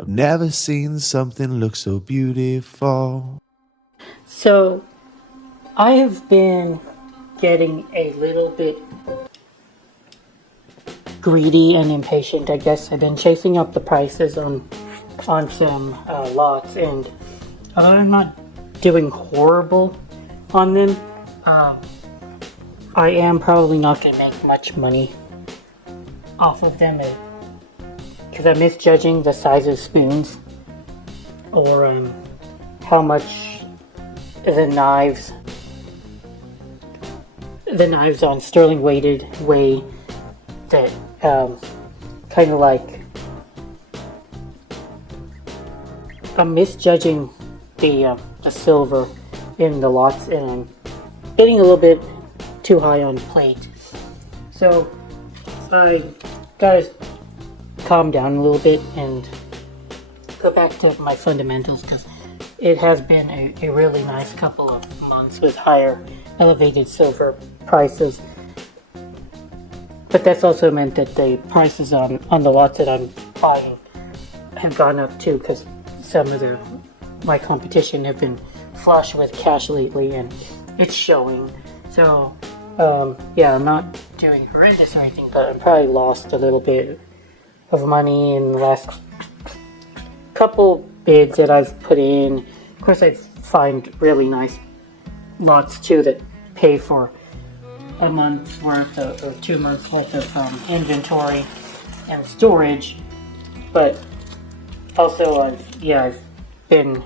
I've never seen something look so beautiful. So, I have been getting a little bit greedy and impatient, I guess. I've been chasing up the prices on some lots, and although I'm not doing horrible on them, I am probably not going to make much money off of them because I'm misjudging the size of spoons or how much the knives on sterling weighted weigh that kind of like I'm misjudging the silver in the lots, and I'm getting a little bit too high on plate. So I gotta calm down a little bit and go back to my fundamentals, because it has been a really nice couple of months with higher elevated silver prices. But that's also meant that the prices on the lots that I'm buying have gone up too, because some of my competition have been flush with cash lately, and it's showing. So yeah, I'm not doing horrendous or anything, but I'm probably lost a little bit of money in the last couple bids that I've put in. Of course, I find really nice lots too that pay for a month's worth or 2 months worth of inventory and storage. But also, I've been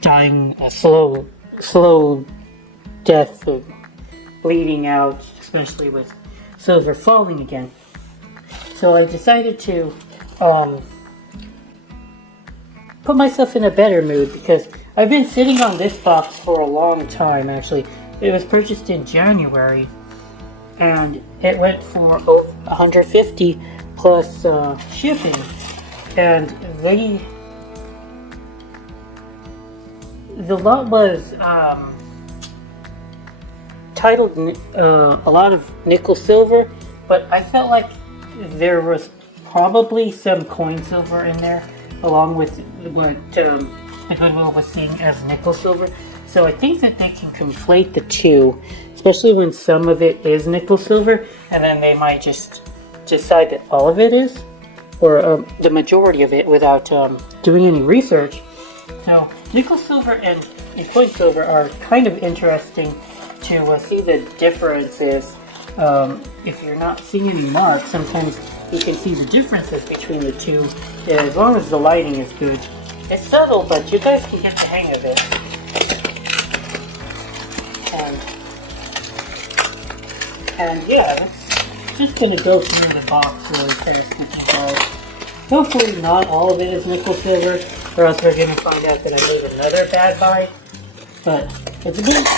dying a slow death of bleeding out, especially with silver falling again. So I decided to put myself in a better mood, because I've been sitting on this box for a long time. Actually, it was purchased in January, and it went for over $150 plus shipping. And the lot was titled a lot of nickel silver, but I felt like there was probably some coin silver in there, along with what the Goodwill was seeing as nickel silver. So I think that they can conflate the two, especially when some of it is nickel silver, and then they might just decide that all of it is, or the majority of it, without doing any research. So nickel silver and coin silver are kind of interesting to see the differences. If you're not seeing any marks, sometimes you can see the differences between the two, as long as the lighting is good. It's subtle, but you guys can get the hang of it. And yeah, it's just gonna go through the box really fast with you guys. Hopefully not all of it is nickel silver, or else we're gonna find out that I made another bad buy. But it's a bit.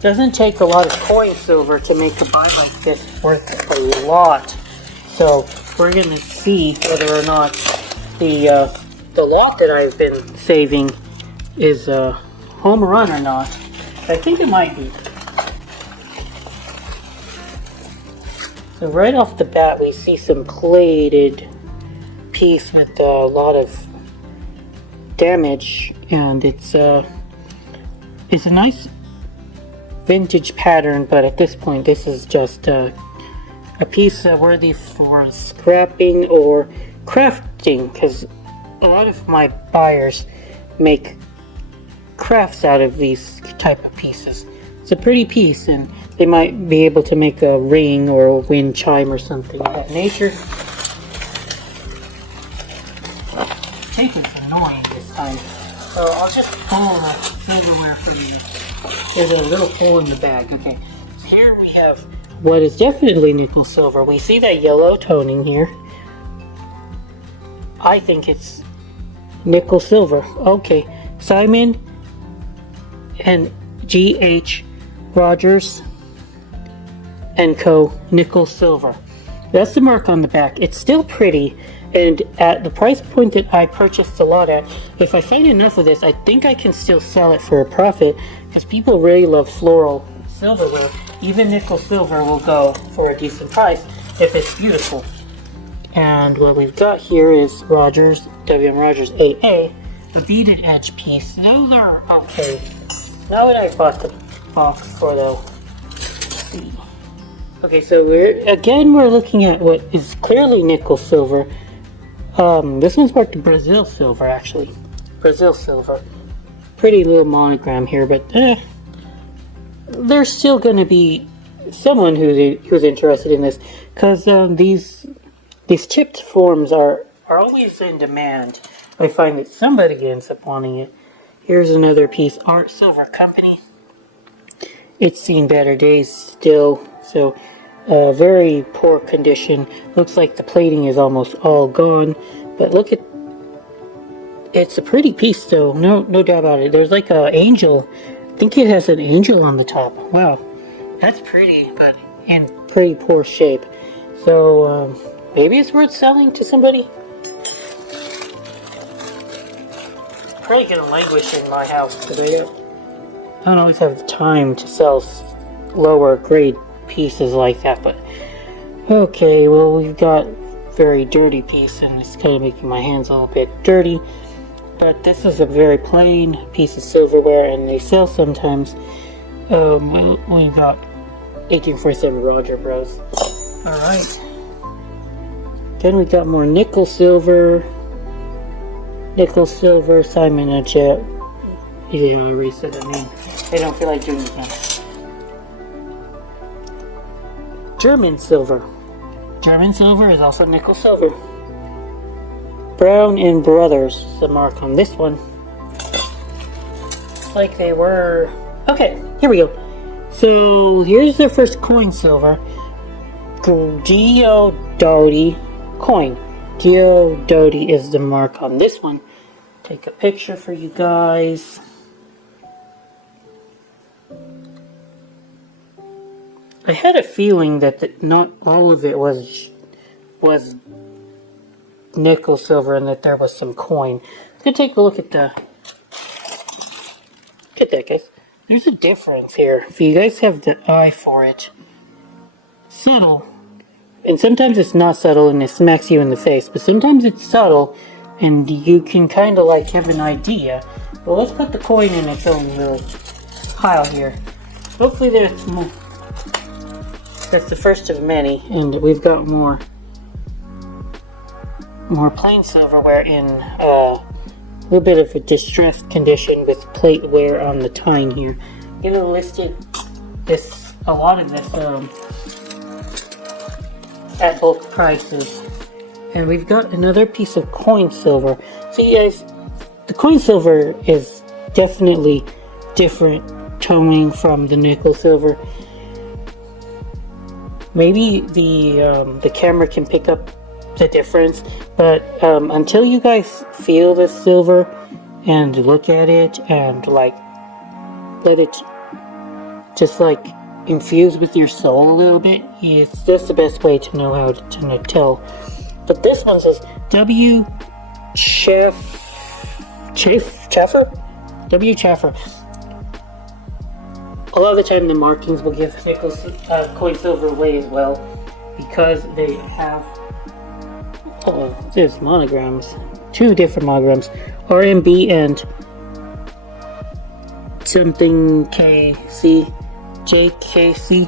Doesn't take a lot of coin silver to make a buy like this worth a lot. So we're gonna see whether or not the lot that I've been saving is a home run or not. I think it might be. So right off the bat, we see some plated piece with a lot of damage, and it's a nice vintage pattern, but at this point this is just a piece worthy for scrapping or crafting, because a lot of my buyers make crafts out of these type of pieces. It's a pretty piece, and they might be able to make a ring or a wind chime or something of that nature. Tape's annoying this time, so I'll just pull the silverware from you. There's a little hole in the bag. Okay, so here we have what is definitely nickel silver. We see that yellow toning here. I think it's nickel silver. Okay, Simon and G.H. Rogers and Co. nickel silver. That's the mark on the back. It's still pretty, and at the price point that I purchased the lot at, if I find enough of this, I think I can still sell it for a profit, because people really love floral silverware. Even nickel silver will go for a decent price if it's beautiful. And what we've got here is Rogers, WM Rogers AA, the beaded edge piece. Those are okay. Now that I bought the box for though. Let's see. Okay, so we're looking at what is clearly nickel silver. This one's marked Brazil silver, actually. Brazil silver. Pretty little monogram here, but there's still going to be someone who's interested in this, because these chipped forms are always in demand. I find that somebody ends up wanting it. Here's another piece, Art Silver Company. It's seen better days still, so very poor condition. Looks like the plating is almost all gone, but look at, it's a pretty piece though, no doubt about it. There's like an angel, I think it has an angel on the top. Wow, that's pretty, but in pretty poor shape. So maybe it's worth selling to somebody. Probably gonna languish in my house because I don't always have the time to sell lower grade pieces like that. But okay, well, we've got very dirty piece, and it's kind of making my hands a little bit dirty. But this is a very plain piece of silverware, and they sell sometimes. We've got 1847 Roger Bros. All right. Then we got more nickel silver, Simon & Jet. Yeah, I already said that name. I don't feel like doing it again. German silver. German silver is also nickel silver. Brown and Brothers, the mark on this one. Like they were. Okay, here we go. So here's the first coin silver. Geodoti coin. Geodoti is the mark on this one. Take a picture for you guys. I had a feeling that not all of it was nickel silver, and that there was some coin. Let's go take a look at that, guys. There's a difference here. If you guys have the eye for it, subtle, and sometimes it's not subtle and it smacks you in the face, but sometimes it's subtle and you can kind of like have an idea. But let's put the coin in its own little pile here. Hopefully there's more. That's the first of many, and we've got more plain silverware in a little bit of a distressed condition with plate wear on the tine here. You know, listed a lot of this at bulk prices. And we've got another piece of coin silver. See guys, the coin silver is definitely different toning from the nickel silver. Maybe the camera can pick up the difference, but until you guys feel the silver and look at it and like let it just like infuse with your soul a little bit, it's just the best way to know how to tell. But this one says W. Chaffer. A lot of the time the markings will give nickel coin silver away as well, because they have there's monograms, 2 different monograms, RMB and something KC, JKC.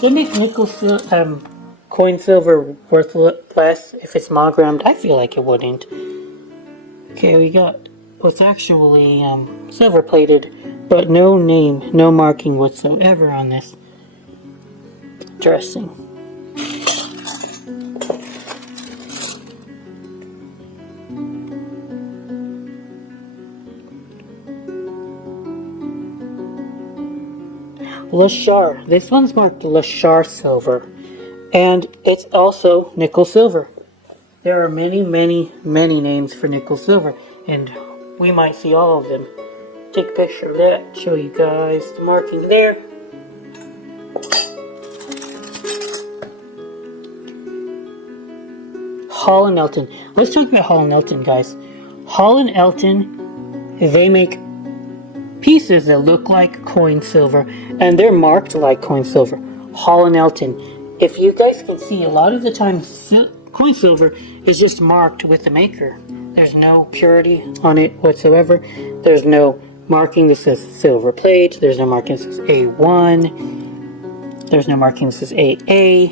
They make nickel coin silver worth less if it's monogrammed. I feel like it wouldn't. Okay, we got what's actually silver plated, but no name, no marking whatsoever on this. Interesting. Lachar. This one's marked Lachar silver, and it's also nickel silver. There are many names for nickel silver, and we might see all of them. Take a picture of that, show you guys the marking there. Hall & Elton. Let's talk about Hall & Elton, guys. Hall & Elton, they make pieces that look like coin silver, and they're marked like coin silver. Hall and Elton. If you guys can see, a lot of the time coin silver is just marked with the maker. There's no purity on it whatsoever. There's no marking that says Silverplate. There's no marking that says A1. There's no marking that says AA.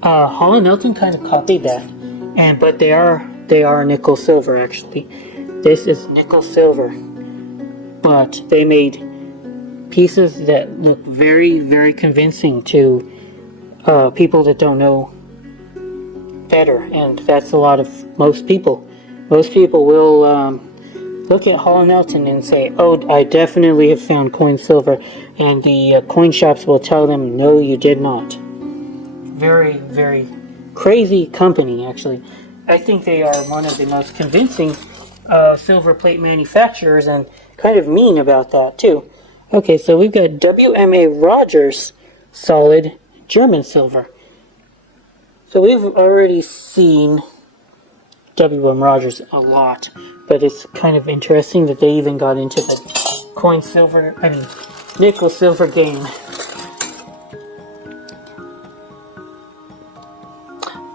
Hall and Elton kind of copied that, but they are nickel silver actually. This is nickel silver, but they made pieces that look very, very convincing to people that don't know better, and that's a lot of most people. Most people will look at Hall and Elton and say, "Oh, I definitely have found coin silver," and the coin shops will tell them, "No, you did not." Very, very crazy company, actually. I think they are one of the most convincing silver plate manufacturers, and kind of mean about that too. Okay, so we've got WMA Rogers solid German silver. So we've already seen WM Rogers a lot, but it's kind of interesting that they even got into the nickel silver game.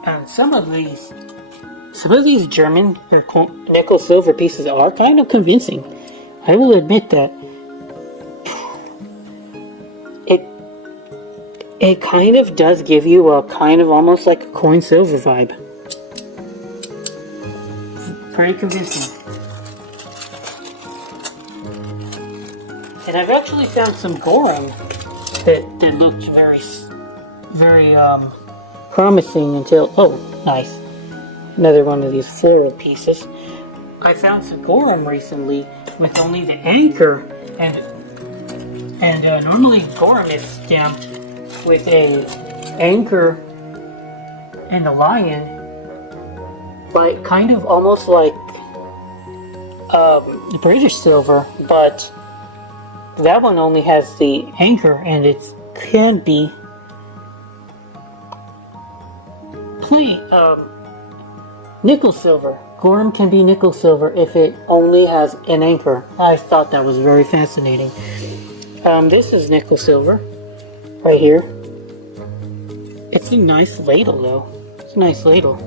And some of these German or nickel silver pieces are kind of convincing. I will admit that. It kind of does give you a kind of almost like a coin silver vibe. Pretty convincing. And I've actually found some Gorham that looked very, very promising until, oh, nice. Another one of these floral pieces. I found some Gorham recently with only the anchor, and normally Gorham is stamped with a anchor and a lion, but kind of almost like British silver, but that one only has the anchor, and it can be nickel silver. Gorham can be nickel silver if it only has an anchor. I thought that was very fascinating. This is nickel silver right here. It's a nice ladle though. It's a nice ladle.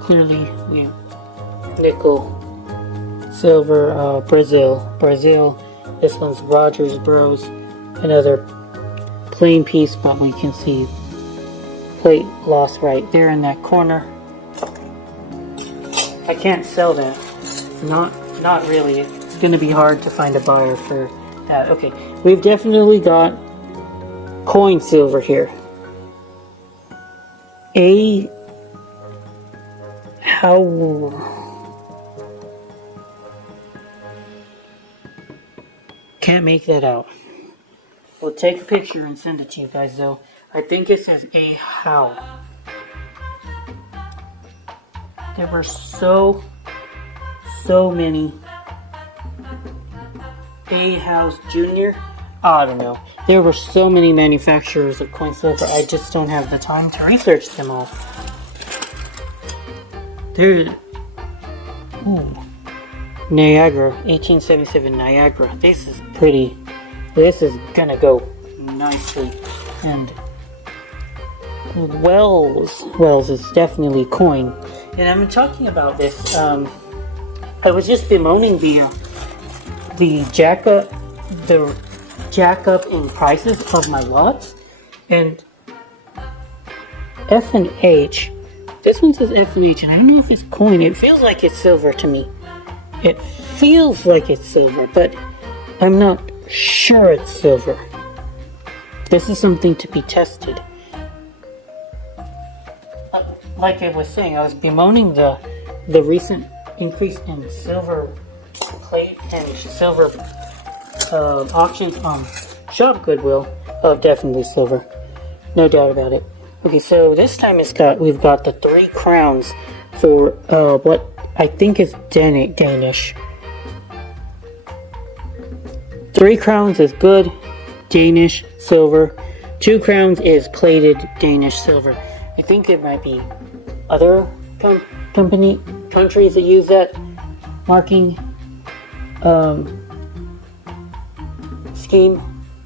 Clearly, we have nickel, silver, Brazil. This one's Rogers Bros. Another plain piece, but we can see plate loss right there in that corner. I can't sell that. Not really. It's going to be hard to find a buyer for that. Okay, we've definitely got coin silver here. Can't make that out. We'll take a picture and send it to you guys though. I think it says A Howe. There were so many A Howe's Jr. I don't know. There were so many manufacturers of coin silver. I just don't have the time to research them all. Niagara, 1877 Niagara. This is pretty. This is gonna go nicely. And Wells is definitely coin. And I'm talking about this. I was just bemoaning the jack up in prices of my lots, and F and H. This one says F and H, and I don't know if it's coin. It feels like it's silver to me. It feels like it's silver, but I'm not sure it's silver. This is something to be tested. Like I was saying, I was bemoaning the recent increase in silver plate and silver auctions on Shop Goodwill. Oh, definitely silver. No doubt about it. Okay, so this time we've got the 3 crowns for what I think is Danish. 3 crowns is good. Danish silver. 2 crowns is plated Danish silver. I think there might be other countries that use that marking scheme,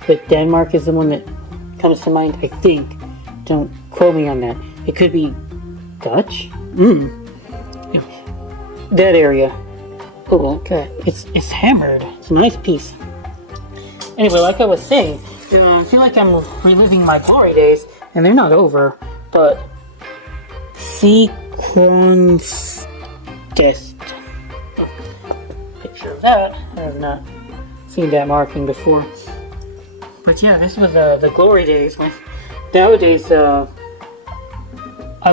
but Denmark is the one that comes to mind, I think. Don't quote me on that. It could be Dutch? That area. Oh, okay. It's hammered. It's a nice piece. Anyway, like I was saying, I feel like I'm reliving my glory days, and they're not over, but sequence test. Picture of that. I have not seen that marking before. But yeah, this was the glory days. Nowadays, I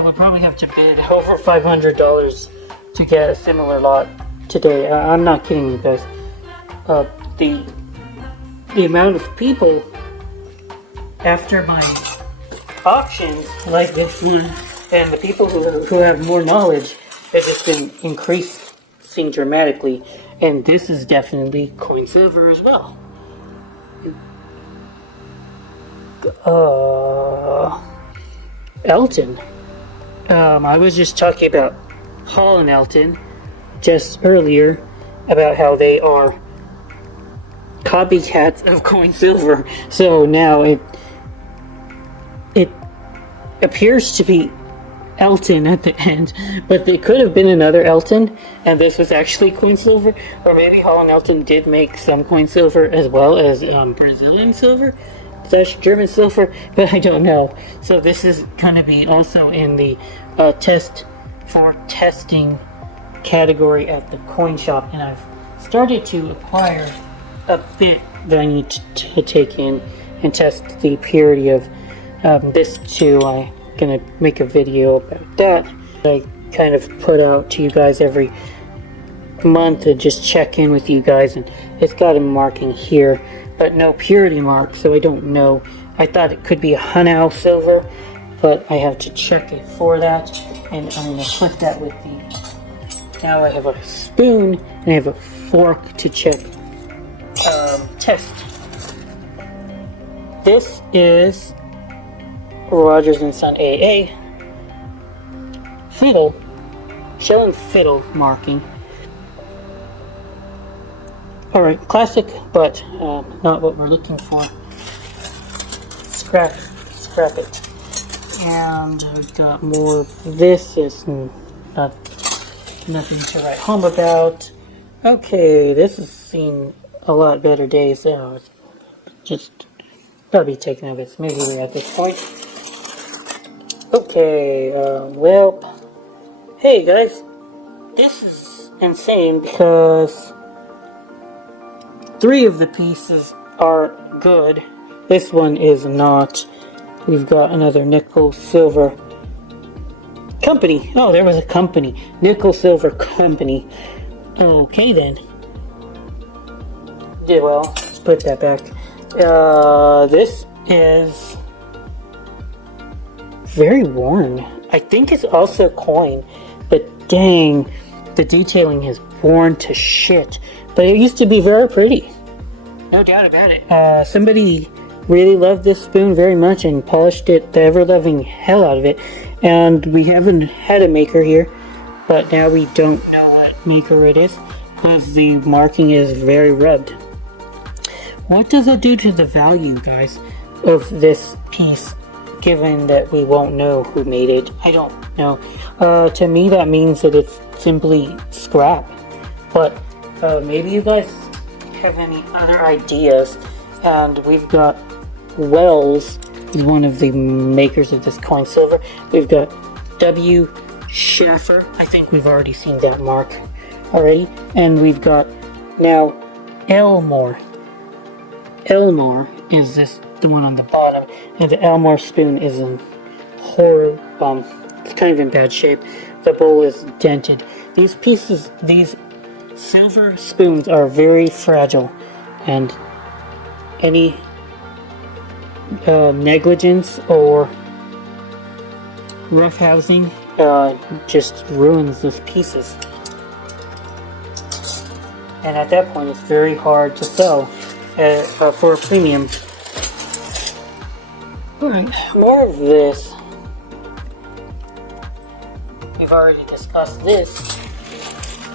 would probably have to bid over $500 to get a similar lot today. I'm not kidding you guys. The amount of people after my auctions like this one, and the people who have more knowledge, have just been increasing dramatically. And this is definitely coin silver as well. Elton. I was just talking about Hall and Elton just earlier about how they are copycats of coin silver. So now it appears to be Elton at the end, but they could have been another Elton, and this was actually coin silver, or maybe Hall and Elton did make some coin silver as well as Brazilian silver / German silver, but I don't know. So this is going to be also in the testing category at the coin shop, and I've started to acquire a bit that I need to take in and test the purity of this too. I'm gonna make a video about that. I kind of put out to you guys every month and just check in with you guys, and it's got a marking here but no purity mark, so I don't know. I thought it could be a Hanau silver, but I have to check it for that, and I'm gonna put that with the. Now I have a spoon and I have a fork to check test. This is Rogers and Son AA fiddle, showing fiddle marking. Alright, classic, but not what we're looking for. Scrap it. And I've got more of this. Is nothing to write home about. Okay, this has seen a lot better days. It's just gotta be taken of its misery at this point. Okay, well, hey guys, this is insane because 3 of the pieces are good. This one is not. We've got another nickel silver company. Oh, there was a company. Nickel silver company. Okay then. Yeah, well, let's put that back. This is very worn. I think it's also coin, but dang, the detailing has worn to shit. But it used to be very pretty. No doubt about it. Somebody really loved this spoon very much and polished it the ever-loving hell out of it. And we haven't had a maker here, but now we don't know what maker it is because the marking is very rubbed. What does it do to the value, guys, of this piece, given that we won't know who made it? I don't know. To me, that means that it's simply scrap. But maybe you guys have any other ideas. And we've got Wells, is one of the makers of this coin silver. We've got W. Schaffer. I think we've already seen that mark already. And we've got now Elmore. Elmore is the one on the bottom, and the Elmore spoon is in Hoard. It's kind of in bad shape. The bowl is dented. These pieces, these silver spoons are very fragile, and any negligence or roughhousing just ruins those pieces. And at that point, it's very hard to sell for a premium. Alright, more of this. We've already discussed this.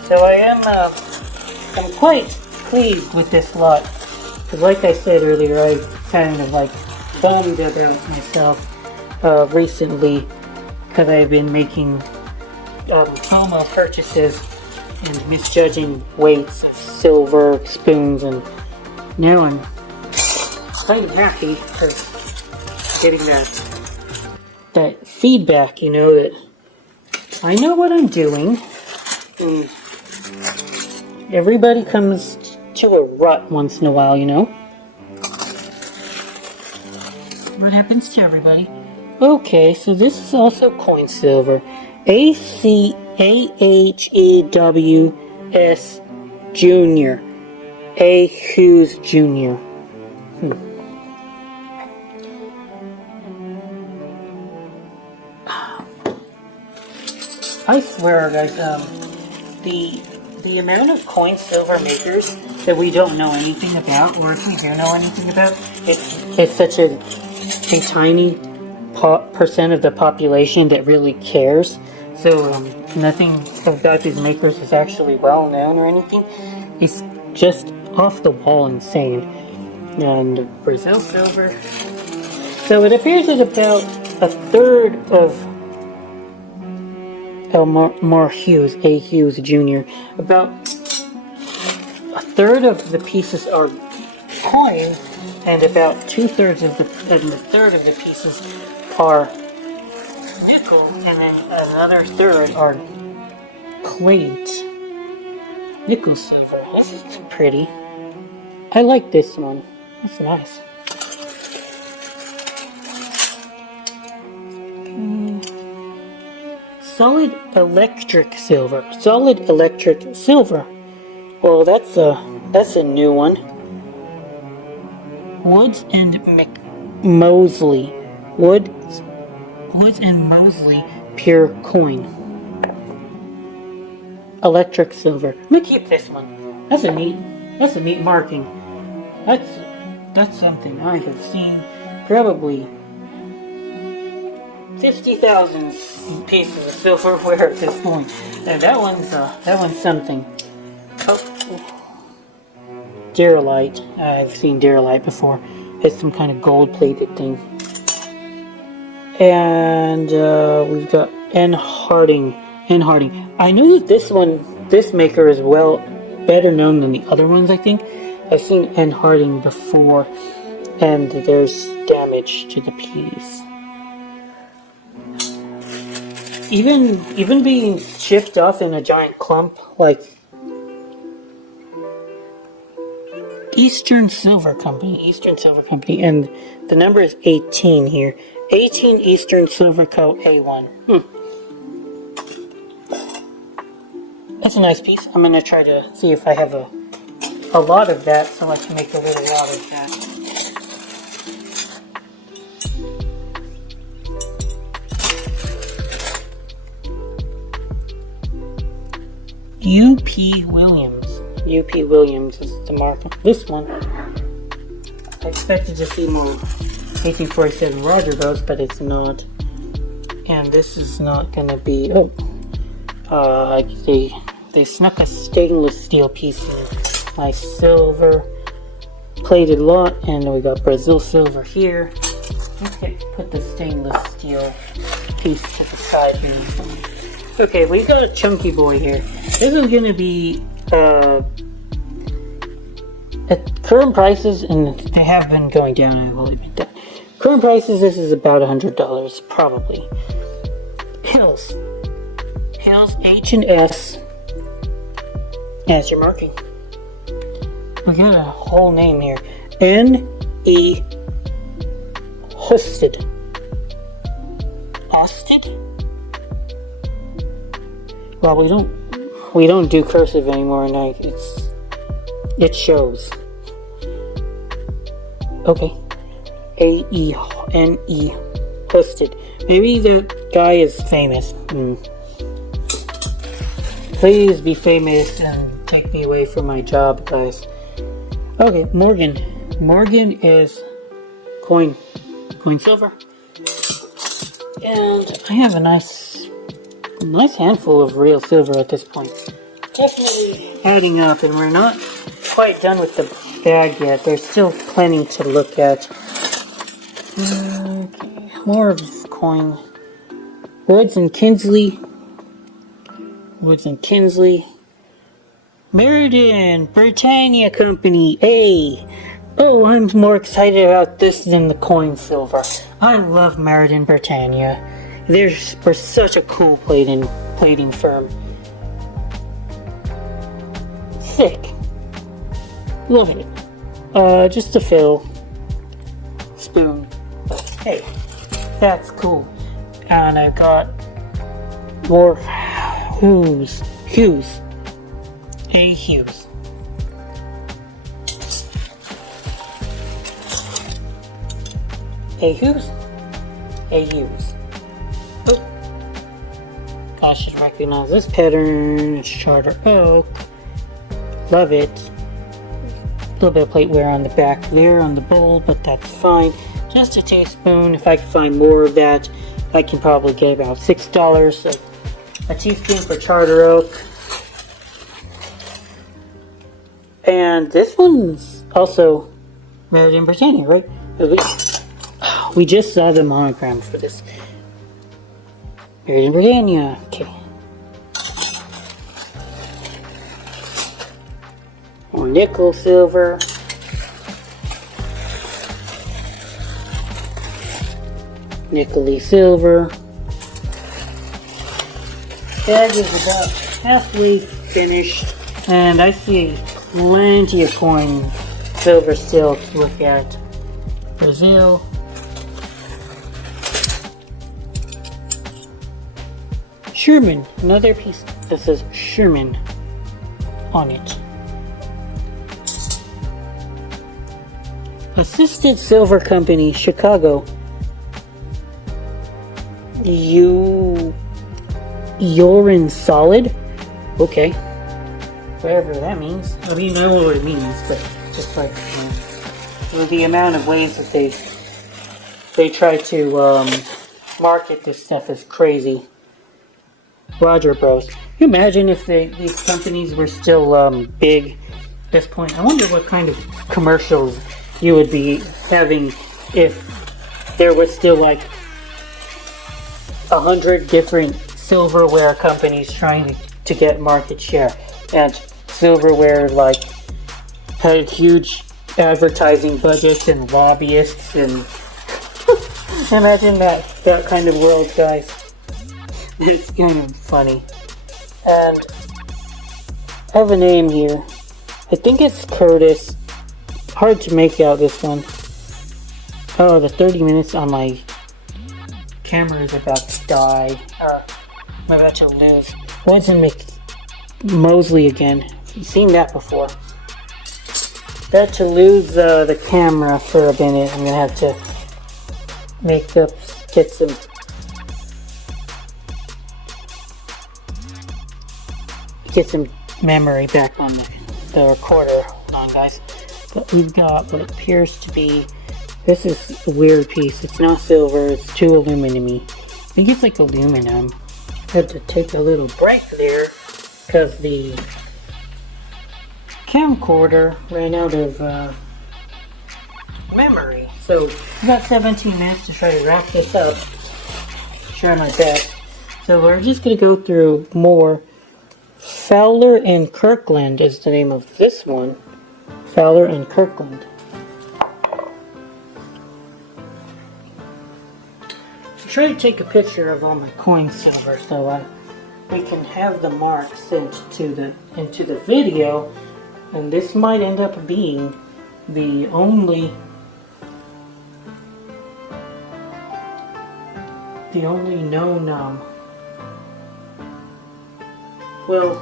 So I'm quite pleased with this lot. Because like I said earlier, I kind of like bummed about myself recently because I've been making promo purchases and misjudging weights of silver spoons, and now I'm kind of happy for getting that feedback, you know, that I know what I'm doing. And everybody comes to a rut once in a while, you know. What happens to everybody? Okay, so this is also coin silver. ACAHEWS Jr. A. Hughes Jr. I swear, guys, the amount of coin silver makers that we don't know anything about, or if we do know anything about, it's such a tiny percent of the population that really cares. So nothing about these makers is actually well known or anything. It's just off the wall insane. And Brazil silver. So it appears that about a third of Elmore Hughes, A. Hughes Jr., about a third of the pieces are coin, and about a third of the pieces are nickel, and then another third are plate. Nickel silver. This is pretty. I like this one. That's nice. Solid electric silver. Solid electric silver. Well, that's a new one. Woods and Mosley. Woods and Mosley pure coin. Electric silver. Let me keep this one. That's a neat marking. That's something I have seen probably 50,000 pieces of silverware at this point. And that one's something. Oh. Derolite. I've seen derolite before. It's some kind of gold-plated thing. And we've got N. Harding. I knew this maker is better known than the other ones, I think. I've seen N. Harding before, and there's damage to the piece. Even being chipped off in a giant clump, like Eastern Silver Company, and the number is 18 here. 18 Eastern Silver Co. A1. That's a nice piece. I'm gonna try to see if I have a lot of that, so I can make a little lot of that. U.P. Williams is the mark of this one. I expected to see more 1847 Roger boats, but it's not. And this is not gonna be. They snuck a stainless steel piece in my silver plated lot, and we got Brazil silver here. Let's put the stainless steel piece to the side here. Okay, we got a chunky boy here. This is gonna be at current prices, and they have been going down. I will admit that. Current prices, this is about $100 probably. Hills H&S as your marking. We got a whole name here. N.E. Husted. Well, we don't do cursive anymore, and it shows. Okay. A-E-N-E Husted. Maybe the guy is famous. Please be famous and take me away from my job, guys. Okay, Morgan is coin coin silver. And I have a nice handful of real silver at this point. Definitely adding up, and we're not quite done with the bag yet. There's still plenty to look at. Okay, more of coin. Woods and Kinsley. Meriden, Britannia Company, A. Oh, I'm more excited about this than the coin silver. I love Meriden, Britannia. We're such a cool plating firm. Thick. Love it. Just a fill. Spoon. Hey, that's cool. And I've got more Hughes. A. Hughes. A. Hughes? A. Hughes. Oh. I should recognize this pattern. It's Charter Oak. Love it. A little bit of plate wear on the back there on the bowl, but that's fine. Just a teaspoon. If I can find more of that, I can probably get about $6. So a teaspoon for Charter Oak. And this one's also made in Britannia, right? We just saw the monogram for this. Made in Britannia. Okay. More nickel silver. Nickel-y silver. Bag is about halfway finished, and I see plenty of coin silver still to look at. Brazil. Sherman, another piece that says Sherman on it. Assisted Silver Company, Chicago. Urine solid? Okay. Whatever that means. I mean, I don't know what it means, but just like, with the amount of ways that they try to market this stuff is crazy. Roger Bros. Can you imagine if these companies were still big at this point? I wonder what kind of commercials you would be having if there was still like 100 different silverware companies trying to get market share, and silverware like had huge advertising budgets and lobbyists, and imagine that kind of world, guys. It's kind of funny. And I have a name here. I think it's Curtis. Hard to make out this one. Oh, the 30 minutes on my camera is about to die. I'm about to lose. Woods and Mosley again. You've seen that before. About to lose the camera for a minute. I'm gonna have to get some memory back on the recorder. Hold on, guys. But we've got what appears to be, this is a weird piece. It's not silver, it's too aluminum-y. I think it's like aluminum. I had to take a little break there because the camcorder ran out of memory. So about 17 minutes to try to wrap this up. Try my best. So we're just going to go through more. Fowler and Kirkland is the name of this one. Fowler and Kirkland. I try to take a picture of all my coin silver so we can have the marks sent into the video, and this might end up being the only known well,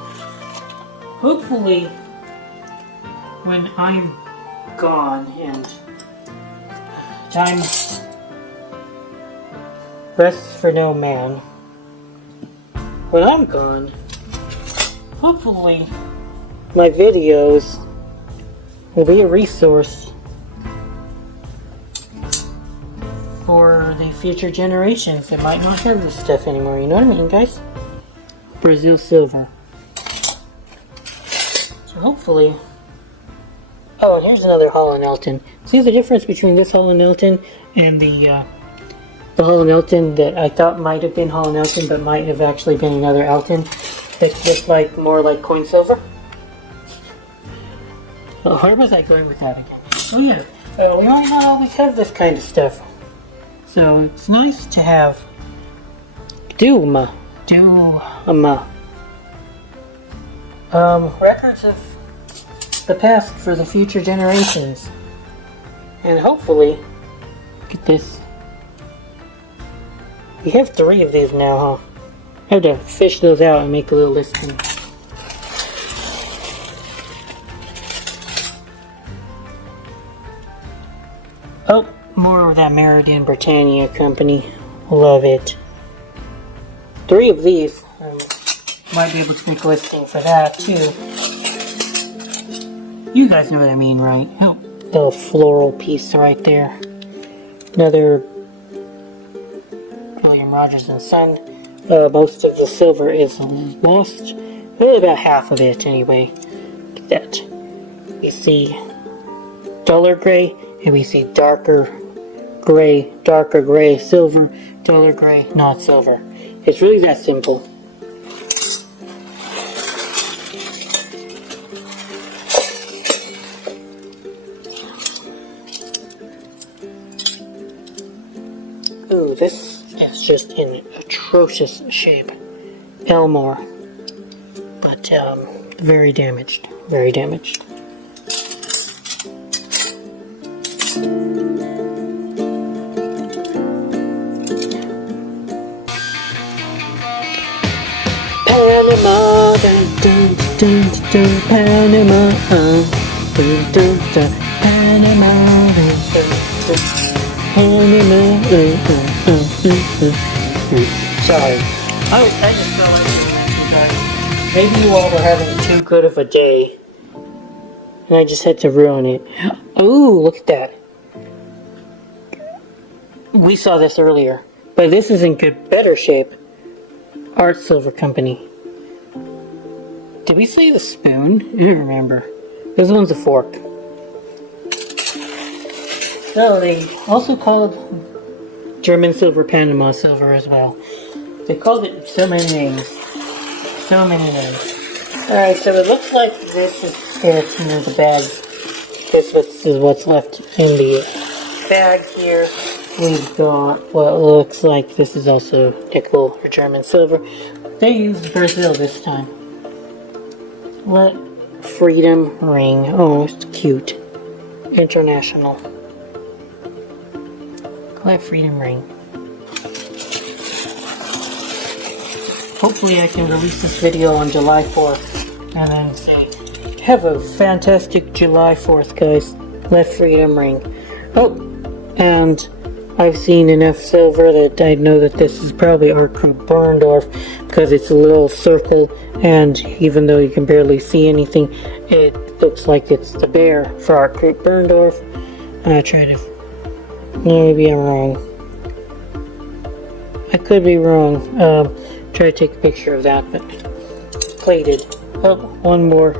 hopefully when I'm gone and time rests for no man, when I'm gone, hopefully my videos will be a resource for the future generations that might not have this stuff anymore. You know what I mean, guys? Brazil silver. So hopefully... Oh, and here's another Hall & Elton. See the difference between this Hall & Elton and the Hall & Elton that I thought might have been Hall & Elton, but might have actually been another Elton. It's just like more like coin silver. Oh, where was I going with that again? Oh yeah, we might not always have this kind of stuff. So it's nice to have records of the past for the future generations. And hopefully, look at this. We have 3 of these now, huh? I have to fish those out and make a little listing. Oh, more of that Meridian Britannia company. Love it. 3 of these. Might be able to make a listing for that too. You guys know what I mean, right? Oh, the floral piece right there. Another William Rogers and Son. Most of the silver is lost. Well, about half of it anyway. Look at that. We see duller gray, and we see darker gray, silver, duller gray, not silver. It's really that simple. Ooh, this is just in atrocious shape. Elmore. But, very damaged. Very damaged. Panama, dun, dun, dun, dun, Panama, dun, dun, dun, Panama, dun, dun, dun. Sorry. I just felt like it, you guys. Maybe you all were having too good of a day, and I just had to ruin it. Ooh, look at that. We saw this earlier, but this is in better shape. Art Silver Company. Did we say the spoon? I don't remember. This one's a fork. So they also called German silver Panama silver as well. They called it so many names. So many names. Alright, so it looks like this is it in the bag. This is what's left in the bag here. We've got what looks like this is also nickel or German silver. They used Brazil this time. What? Freedom ring. Oh, it's cute. International. Collect freedom ring. Hopefully I can release this video on July 4th and then say, have a fantastic July 4th, guys. Left freedom ring. Oh, and I've seen enough silver that I know that this is probably Art Group Berndorf because it's a little circle, and even though you can barely see anything, it looks like it's the bear for Art Group Berndorf. Maybe I'm wrong. I could be wrong. Try to take a picture of that, but plated. Oh, one more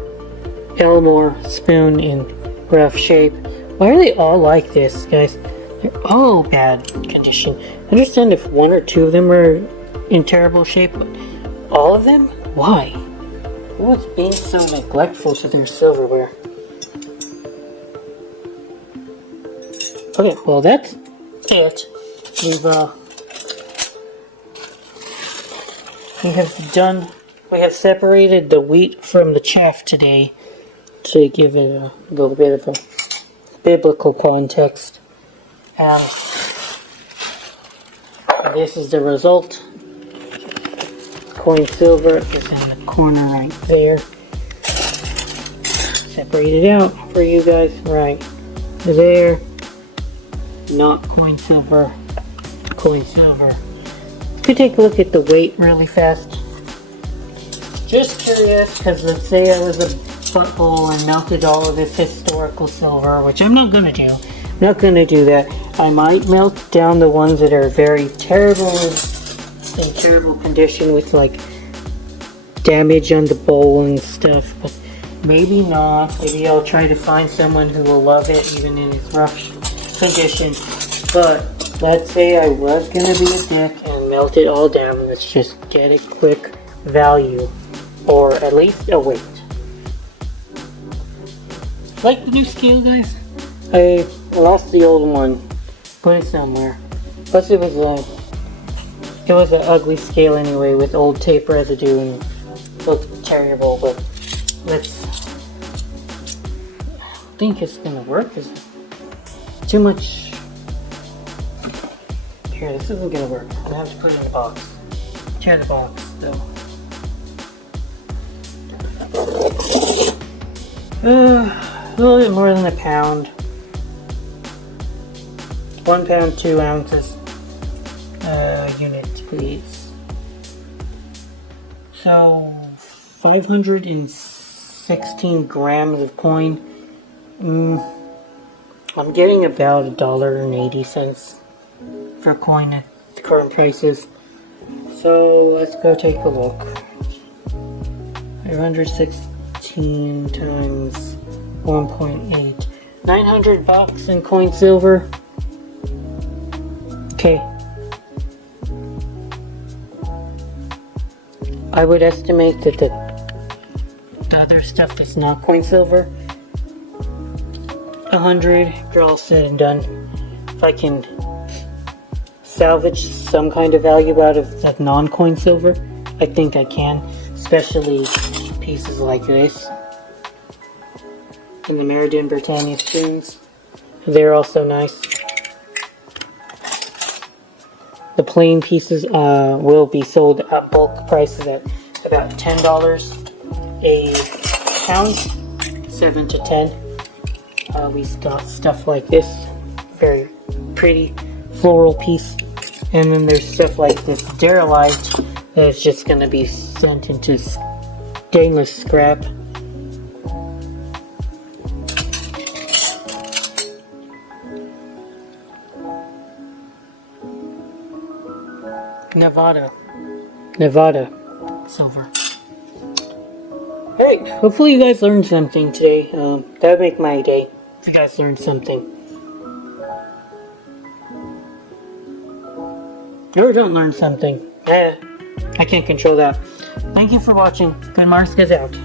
Elmore spoon in rough shape. Why are they all like this, guys? They're all bad condition. I understand if 1 or 2 of them are in terrible shape, but all of them? Why? What's being so neglectful to their silverware? Okay, well that's it. We have separated the wheat from the chaff today to give it a little bit of a biblical context. And this is the result. Coin silver is in the corner right there. Separate it out for you guys. Right there. Not coin silver. Coin silver. You could take a look at the weight really fast. Just curious, because let's say I was a butthole and melted all of this historical silver, which I'm not going to do. I'm not going to do that. I might melt down the ones that are very terrible, in terrible condition with like damage on the bowl and stuff, but maybe not. Maybe I'll try to find someone who will love it even in its rough condition. But let's say I was gonna be a dick and melt it all down. Let's just get a quick value, or at least a weight. Like the new scale, guys? I lost the old one. Put it somewhere. Plus it was an ugly scale anyway with old tape residue and it looked terrible, but let's... I think it's gonna work. Is too much... Here, this isn't gonna work. I'm gonna have to put it in the box. Tear the box, though. A little bit more than a pound. 1 pound, 2 ounces. Unit, please. So, 516 grams of coin. I'm getting about $1.80 for a coin at the current prices. So, let's go take a look. 516 times 1.8. 900 bucks in coin silver. Okay. I would estimate that the other stuff that's not coin silver, 100 for all said and done. If I can salvage some kind of value out of that non-coin silver, I think I can, especially pieces like this. And the Meriden Britannia spoons, they're also nice. The plain pieces will be sold at bulk prices at about $10 a pound, 7 to 10. We got stuff like this, very pretty floral piece, and then there's stuff like this derylite that is just going to be sent into stainless scrap. Nevada silver. Alright, hopefully you guys learned something today. That would make my day if you guys learned something. Or don't learn something. I can't control that. Thank you for watching. Good Marks goes out.